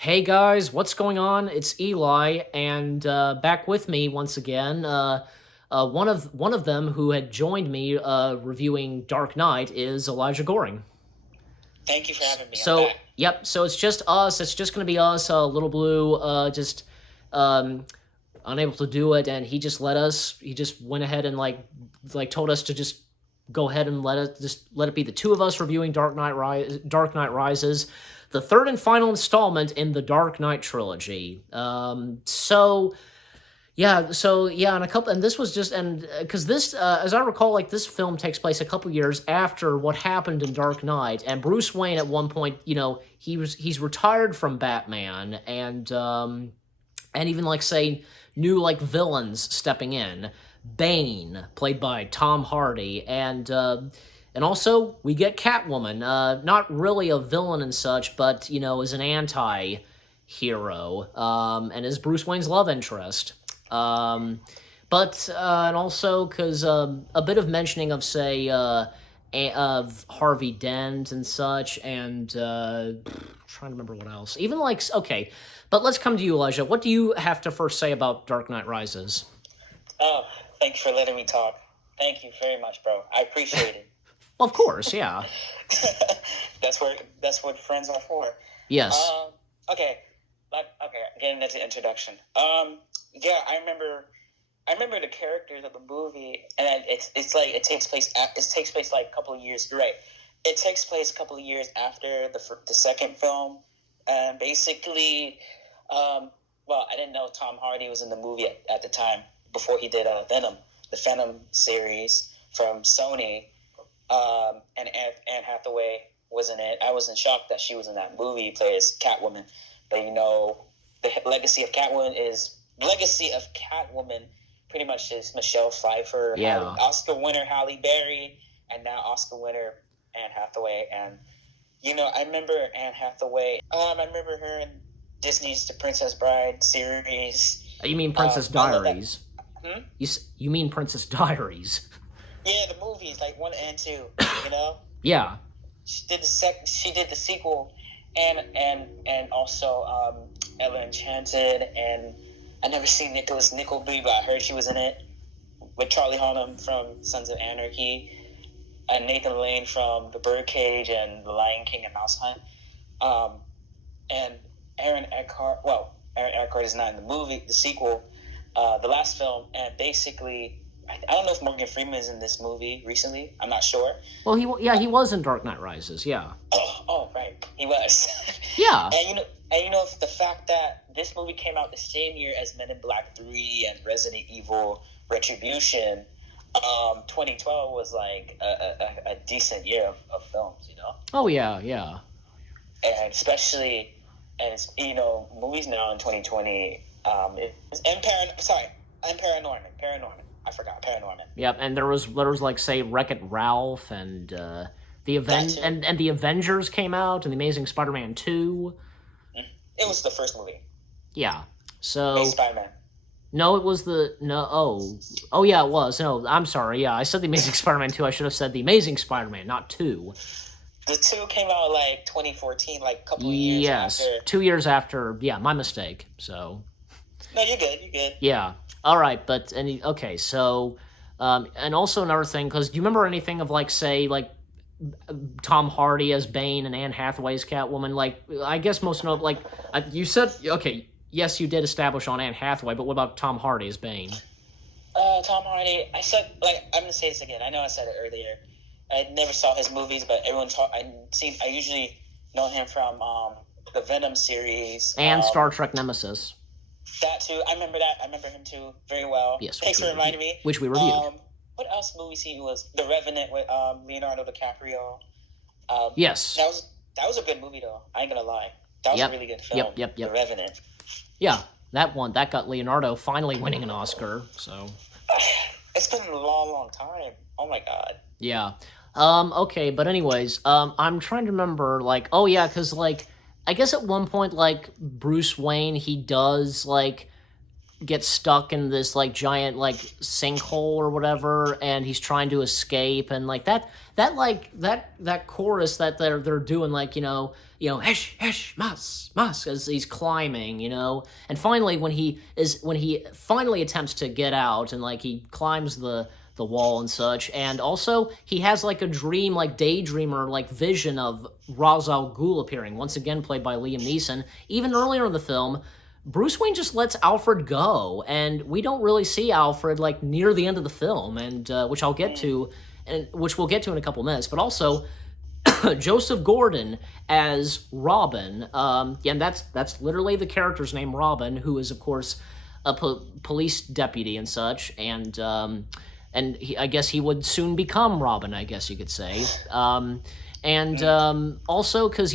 Hey guys, what's going on? It's Eli, and back with me once again. One of them who had joined me reviewing Dark Knight is Elijah Goring. Thank you for having me. I'm So, back. yep. So it's just us. It's just gonna be us. Little Blue, just um, unable to do it, and he just let us. He just went ahead and told us to just go ahead and let it be the two of us reviewing Dark Knight Rises, the third and final installment in the Dark Knight trilogy. And a couple, and this was just, and because this, as I recall, like this film takes place a couple years after what happened in Dark Knight, and Bruce Wayne at one point, he's retired from Batman, and even like say new like villains stepping in. Bane, played by Tom Hardy, and also we get Catwoman, not really a villain and such, but is an anti-hero, and is Bruce Wayne's love interest. And also because a bit of mentioning of say of Harvey Dent and such, and trying to remember what else. Even like okay, but let's come to you, Elijah. What do you have to first say about Dark Knight Rises? Oh, thank you for letting me talk. Thank you very much, bro. I appreciate it. Well, of course, yeah. That's what friends are for. Yes. Okay. Getting into the introduction. Yeah, I remember the characters of the movie, and it's like it takes place like a couple of years. You're right. It takes place a couple of years after the second film, and basically, well, I didn't know Tom Hardy was in the movie at the time before he did Venom, the Venom series from Sony, and Anne Hathaway was in it. I was in shock that she was in that movie, played as Catwoman. But the legacy of Catwoman pretty much is Michelle Pfeiffer, Yeah. Oscar winner Halle Berry, and now Oscar winner Anne Hathaway. And I remember Anne Hathaway. I remember her in Disney's The Princess Bride series. You mean Princess Diaries? Hmm? You mean Princess Diaries? Yeah, the movies like 1 and 2. Yeah. She did the sequel, and also Ella Enchanted, and I never seen Nicholas Nickleby, but I heard she was in it with Charlie Hunnam from Sons of Anarchy, and Nathan Lane from The Birdcage and The Lion King and Mouse Hunt, and Aaron Eckhart. Well, Aaron Eckhart is not in the movie, the sequel, the last film, and basically. I don't know if Morgan Freeman is in this movie recently. I'm not sure. Well, he was in Dark Knight Rises. Yeah. Oh, right, he was. Yeah. And the fact that this movie came out the same year as Men in Black 3 and Resident Evil Retribution, 2012 was like a decent year of films, Oh yeah, yeah. And especially, movies now in 2020. I'm Paranorman. I forgot Paranorman. Yep, and there was like say Wreck-It Ralph and the Avengers came out and the Amazing Spider-Man 2. It was the first movie. Yeah. So Spider-Man. No, it was oh yeah, it was. No, I'm sorry. Yeah, I said the Amazing Spider-Man 2. I should have said the Amazing Spider-Man, not 2. The 2 came out like 2014, like a couple of years after. Yes, 2 years after. Yeah, my mistake. So. No, you're good. Yeah. All right, but okay, so, and also another thing, because do you remember anything of like say like Tom Hardy as Bane and Anne Hathaway as Catwoman? Like, I guess most of like you said, okay, yes, you did establish on Anne Hathaway, but what about Tom Hardy as Bane? Tom Hardy. I said I'm gonna say this again. I know I said it earlier. I never saw his movies, but I usually know him from the Venom series and Star Trek Nemesis. That too. I remember that. I remember him too very well. Yes. Thanks for reminding me. Which we reviewed. What else movies he was? The Revenant with Leonardo DiCaprio. Yes. That was a good movie though. I ain't gonna lie. That was a really good film. Yep. The Revenant. Yeah, that got Leonardo finally winning an Oscar. So. It's been a long time. Oh my god. Yeah. Okay, but anyways, I'm trying to remember, like, oh yeah, because, like, I guess at one point, like, Bruce Wayne, he does, like, get stuck in this, like, giant, like, sinkhole or whatever, and he's trying to escape, and, like, that chorus that they're doing, like, hesh, mas, as he's climbing, and finally when he finally attempts to get out and like he climbs the wall and such, and also he has like a dream, like daydreamer, like vision of Ra's al Ghul appearing, once again played by Liam Neeson. Even earlier in the film, Bruce Wayne just lets Alfred go, and we don't really see Alfred like near the end of the film, and which I'll get to, and which we'll get to in a couple minutes. But also, Joseph Gordon as Robin, and that's literally the character's name, Robin, who is of course a police deputy and such, and I guess he would soon become Robin, I guess you could say, also because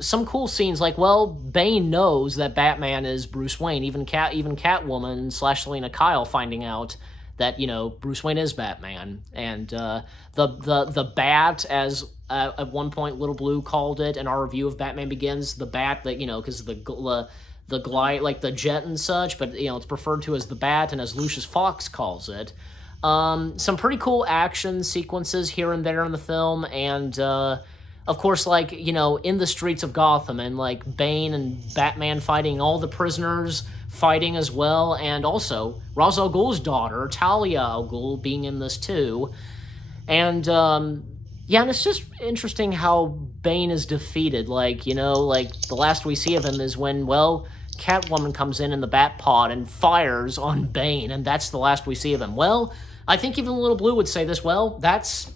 some cool scenes, like, well, Bane knows that Batman is Bruce Wayne. Even Catwoman / Selena Kyle finding out that Bruce Wayne is Batman, and the Bat, as at one point Little Blue called it in our review of Batman Begins, the Bat that because the glide, like the jet and such, but it's preferred to as the Bat, and as Lucius Fox calls it. Some pretty cool action sequences here and there in the film, and of course, like, in the streets of Gotham, and like Bane and Batman fighting all the prisoners, fighting as well, and also Ra's al Ghul's daughter, Talia al Ghul, being in this too. And and it's just interesting how Bane is defeated. Like, like the last we see of him is when, well, Catwoman comes in the Bat Pod and fires on Bane, and that's the last we see of him. Well, I think even Little Blue would say this. Well, that's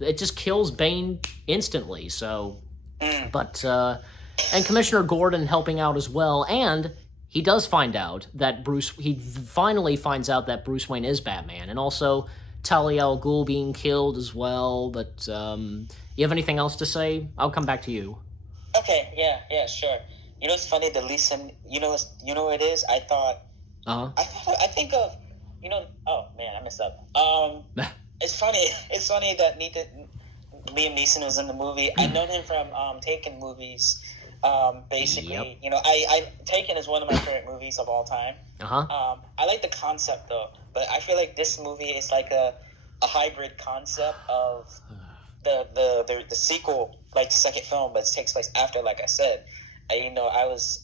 it just kills Bane instantly. So, but and Commissioner Gordon helping out as well, and he does find out that he finally finds out that Bruce Wayne is Batman, and also Talia al Ghul being killed as well. But you have anything else to say? I'll come back to you. Okay, yeah, sure. It's funny, the Leeson, what it is? I thought, I think of, oh man, I messed up. It's funny that Liam Neeson was in the movie. I known him from Taken movies. Basically, yep. Taken is one of my favorite movies of all time. I like the concept though, but I feel like this movie is like a hybrid concept of the sequel, like the second film, but it takes place after, like I said. I was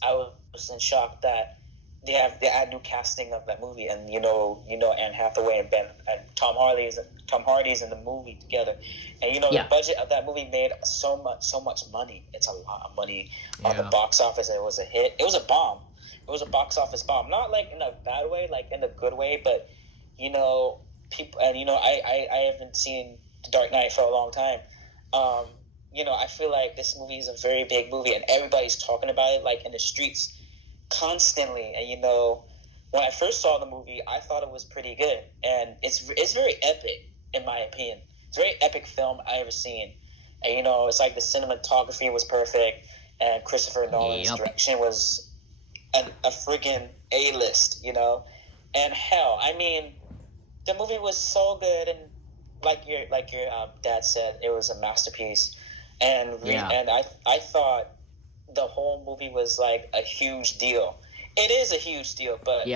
in shock that they add new casting of that movie, and Anne Hathaway and Tom Hardy's in the movie together, and the budget of that movie made so much money. It's a lot of money on the box office. It was a hit. It was a bomb. It was a box office bomb. Not like in a bad way, like in a good way, but people, and I haven't seen The Dark Knight for a long time. I feel like this movie is a very big movie, and everybody's talking about it, like in the streets, constantly. And when I first saw the movie, I thought it was pretty good, and it's very epic in my opinion. It's a very epic film I ever seen, and it's like the cinematography was perfect, and Christopher Nolan's direction was a friggin' A-list, and hell, I mean, the movie was so good, and like your dad said, it was a masterpiece. And I thought the whole movie was like a huge deal. It is a huge deal, but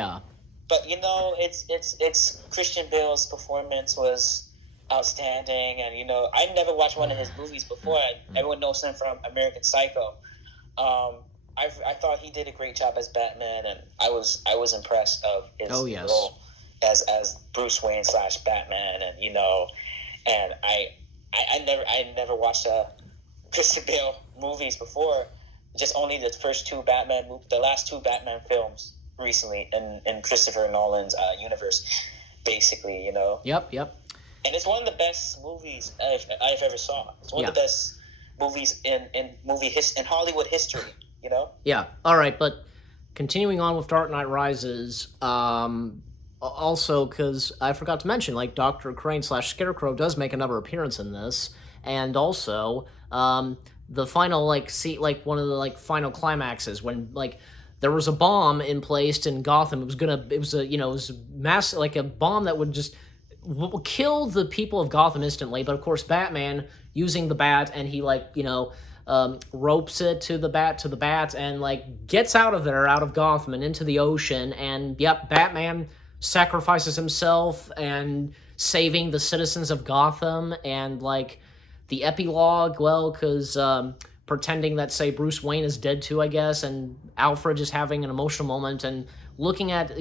it's Christian Bale's performance was outstanding, and I never watched one of his movies before. Everyone knows him from American Psycho. I thought he did a great job as Batman, and I was impressed of his role as Bruce Wayne / Batman, and and I never watched Christian Bale movies before, just only the last two Batman films recently in Christopher Nolan's universe, basically, Yep. And it's one of the best movies I've ever saw. It's one of the best movies in Hollywood history, Yeah. All right, but continuing on with Dark Knight Rises, also because I forgot to mention, like, Dr. Crane / Scarecrow does make another appearance in this, and also the final one of the final climaxes when there was a bomb placed in Gotham. It was a mass, like a bomb that would just kill the people of Gotham instantly. But of course, Batman using the bat, and he ropes it to the bat and gets out of Gotham and into the ocean. And Batman sacrifices himself and saving the citizens of Gotham, and the epilogue, well, because pretending that, say, Bruce Wayne is dead too, I guess, and Alfred just having an emotional moment and looking at,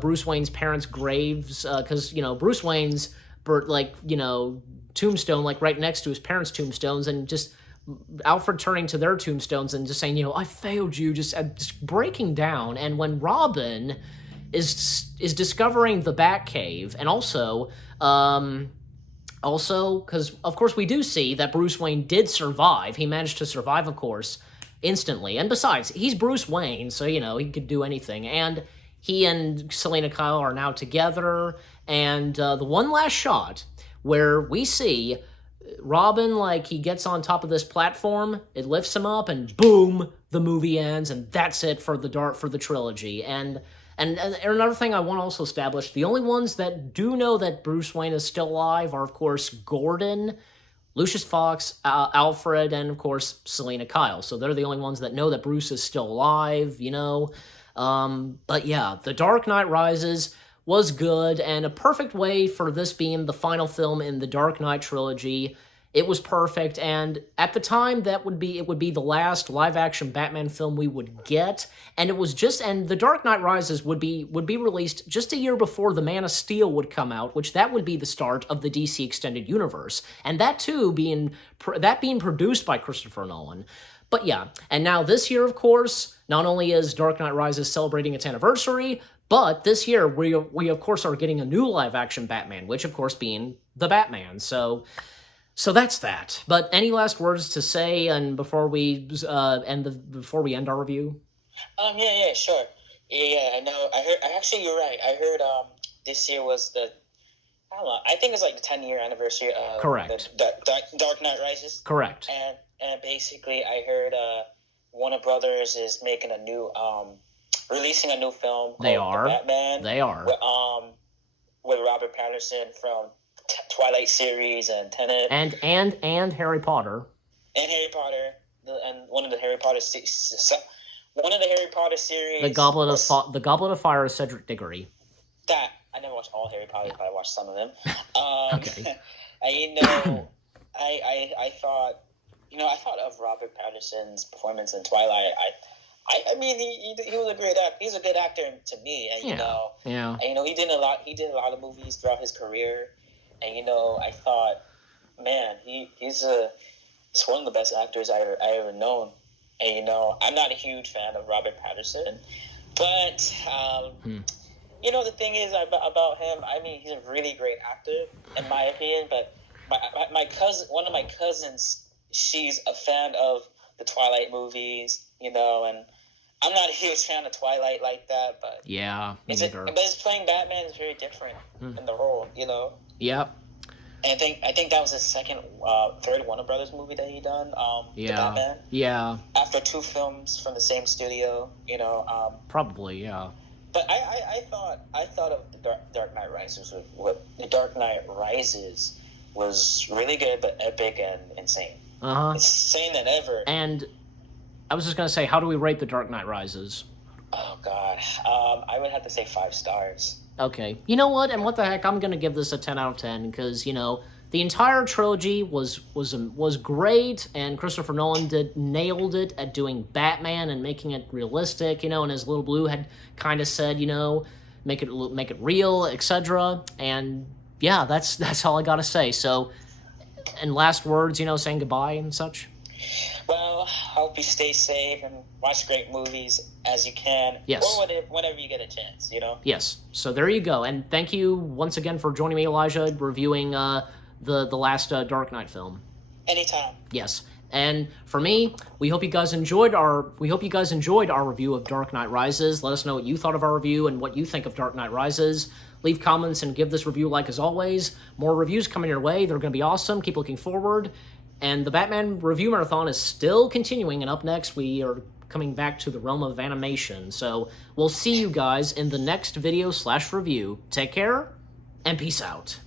Bruce Wayne's parents' graves, because, Bruce Wayne's, tombstone, like, right next to his parents' tombstones, and just Alfred turning to their tombstones and just saying, I failed you, just breaking down. And when Robin is discovering the Batcave, and also, because, of course, we do see that Bruce Wayne did survive. He managed to survive, of course, instantly. And besides, he's Bruce Wayne, so, he could do anything. And he and Selina Kyle are now together. And the one last shot where we see Robin, like, he gets on top of this platform, it lifts him up, and boom, the movie ends, and that's it for the trilogy. And another thing I want to also establish, the only ones that do know that Bruce Wayne is still alive are, of course, Gordon, Lucius Fox, Alfred, and, of course, Selina Kyle. So they're the only ones that know that Bruce is still alive, But yeah, The Dark Knight Rises was good, and a perfect way for this being the final film in the Dark Knight trilogy. It was perfect, and at the time, it would be the last live-action Batman film we would get, and The Dark Knight Rises would be released just a year before The Man of Steel would come out, which that would be the start of the DC Extended Universe, and that too being produced by Christopher Nolan. But yeah, and now this year, of course, not only is Dark Knight Rises celebrating its anniversary, but this year we of course are getting a new live-action Batman, which of course being the Batman. So that's that. But any last words to say, and before we end our review? Yeah, sure. Yeah, I know. You're right. I heard this year was I don't know. I think it's like the 10-year anniversary of Correct. The Dark Knight Rises. Correct. And basically, I heard Warner Brothers is making releasing a new film called The Batman. They are. With Robert Pattinson from Twilight series and Tenet. And Harry Potter. And Harry Potter. And one of the Harry Potter series. The Goblet of Fire is Cedric Diggory. That I never watched all Harry Potter, but I watched some of them. Okay. I thought of Robert Pattinson's performance in Twilight. I mean, he was a great actor. He's a good actor to me, and he did a lot of movies throughout his career, and I thought, man, he's one of the best actors I ever known, and I'm not a huge fan of Robert Pattinson, but the thing is about him. I mean, he's a really great actor in my opinion, but one of my cousins, she's a fan of the Twilight movies, and I'm not a huge fan of Twilight like that, but yeah, but it's playing Batman is very different in the role, Yep. And I think that was his third Warner Brothers movie that he done. The Batman. Yeah. After 2 films from the same studio, Probably, yeah. But I thought of the Dark Knight Rises. The Dark Knight Rises was really good, but epic and insane. Insane than ever. And I was just gonna say, how do we rate The Dark Knight Rises? Oh God, I would have to say 5 stars. Okay, you know what? And what the heck? I'm gonna give this a 10 out of 10 because the entire trilogy was great, and Christopher Nolan nailed it at doing Batman and making it realistic. And as Little Blue had kind of said, make it real, etc. And yeah, that's all I gotta say. So, and last words, saying goodbye and such. Well, hope you stay safe and watch great movies as you can. Yes. Or whenever you get a chance, Yes. So there you go. And thank you once again for joining me, Elijah, reviewing the last Dark Knight film. Anytime. Yes. And for me, we hope you guys enjoyed our review of Dark Knight Rises. Let us know what you thought of our review and what you think of Dark Knight Rises. Leave comments and give this review a like as always. More reviews coming your way. They're going to be awesome. Keep looking forward. And the Batman review marathon is still continuing, and up next we are coming back to the realm of animation. So we'll see you guys in the next video/review. Take care, and peace out.